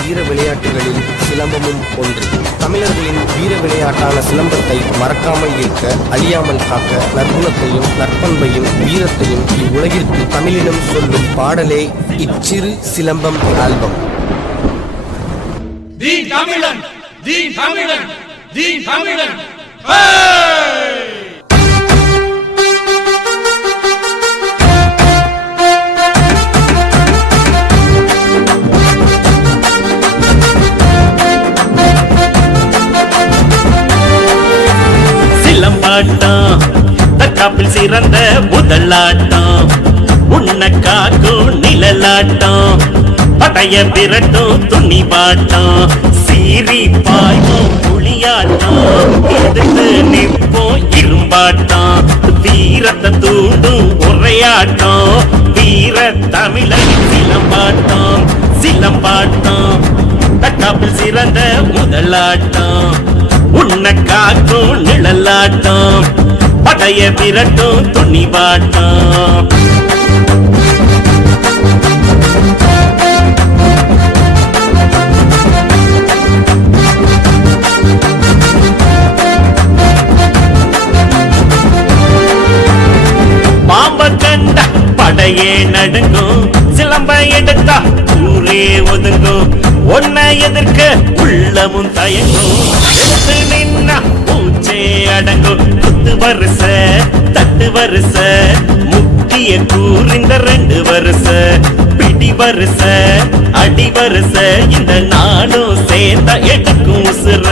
வீர விளையாட்டுகளில் சிலம்பமும் ஒன்று. தமிழர்களின் வீர விளையாட்டான சிலம்பத்தை மறக்காமல் இருக்க அழியாமல் காக்க நற்குணத்தையும் நற்பண்பையும் வீரத்தையும் இவ்வுலகிற்கு தமிழினம் சொல்லும் பாடலே இச்சிறு சிலம்பம் ஆல்பம். தி தமிழன் தி தமிழன் தி தமிழன். சிலம்பாட்டம் தற்காப்பில் சிறந்த முதலாட்டம் உன்னை காக்கும் நிழலாட்டம். படைய விரட்டும் துணி பாட்டம் சீரி பாயும் புளியாட்டம் எதிர்த்து நிற்போம் இரும்பாட்டம். வீரத்தை தூண்டும் உரையாட்டம். வீர தமிழன் சிலம்பாட்டம். சிலம்பாட்டம். தற்காப்பில் சிறந்த முதலாட்டம் உன்னை காக்கும் நிழலாட்டம். படைய விரட்டும் துணிவாட்டம் பாம்ப படையே நடுங்கும். சிலம்பை எடுத்தா ஊரே ஒதுங்கும். உன்னை எதிர்க்க உள்ளமும் தயங்கும். எடுத்து நின்னா பூச்சே அடங்கும். குத்து வருச தட்டு வருச முக்கிய கூறிந்த ரெண்டு வருச. பிடி வருச அடி வருச இந்த நாடும் சேர்ந்த எடுக்கும் உசுர.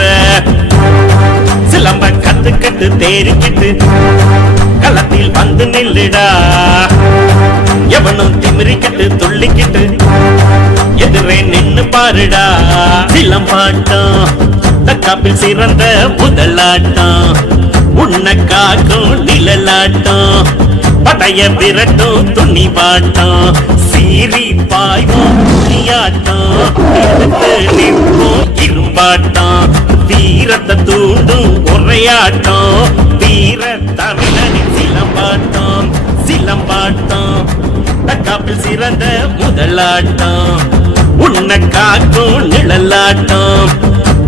சிலம்ப கத்துக்கிட்டு தேறிக்கிட்டு களத்தில் வந்து நில்லுடா. எவனும் திமிரிக்கிட்டு துள்ளிக்கிட்டு பாருடா. சிலம்பாட்டம் தக்காப்பில் சிறந்த முதலாட்டம் உன்னை காக்கும் நிழலாட்டம் படைய விரட்டும் துணி பாட்டம் சீரி பாயும் துணியாட்டம் எடுத்து நிற்போம் இரும்பாட்டம் வீரத்தை தூண்டும் உரையாட்டம் வீர தமிழனின் சிலம்பாட்டம் சிலம்பாட்டம் தக்காப்பில் சிறந்த முதலாட்டம் உன்னை காக்கும் நிழலாட்டம்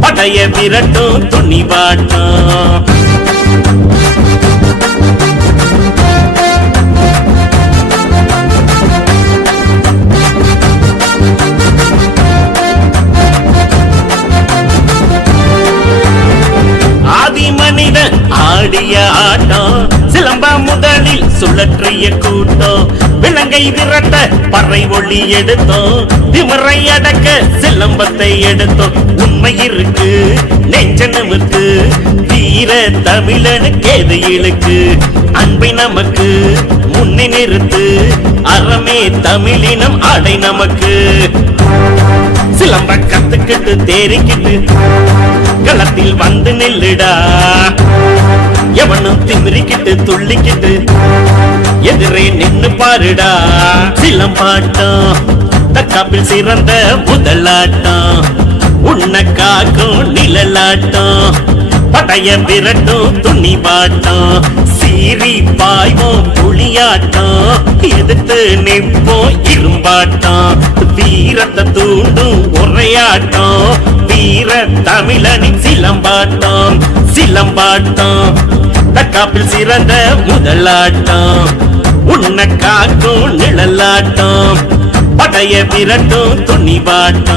படைய விரட்டும் துணிவாட்டம். ஆதி மனிதன் ஆடிய ஆட்டம் சிலம்ப முதலில் சுழற்றிய கூட்டம். விலங்கை விரட்ட பறை ஒளி எடுத்தோம். திமிரை அடக்க சிலம்பத்தை எடுத்தோம். உண்மை இருக்கு நெஞ்ச நிமித்து வீர தமிழனுக்கு எது இழுக்கு அன்பை நமக்கு முன்னே நிறுத்து அறமே தமிழினம் அடை நமக்கு. சிலம்ப கத்துக்கிட்டு தேறிக்கிட்டு களத்தில் வந்து நில்லுடா. எவனும் திமிரிக்கிட்டு துள்ளிக்கிட்டு எதிரே நின்னு பாருடா. சிலம்பாட்டம் தக்காப்பில் சிறந்த முதலாட்டம். உன்னை காக்கும் நிழலாட்டம். படைய விரட்டும் துணி பாட்டம் சீரி பாய்வோம் புளியாட்டம் எதிர்த்து நிற்போம் இரும்பாட்டம். வீரத்தை தூண்டும் உரையாட்டம். வீர தமிழனின் சிலம்பாட்டம். சிலம்பாட்டம் தக்காப்பில் சிறந்த முதலாட்டம். உன்னை காக்கும் நிழலாட்டம். படைய விரட்டும் துணிவாட்டம்.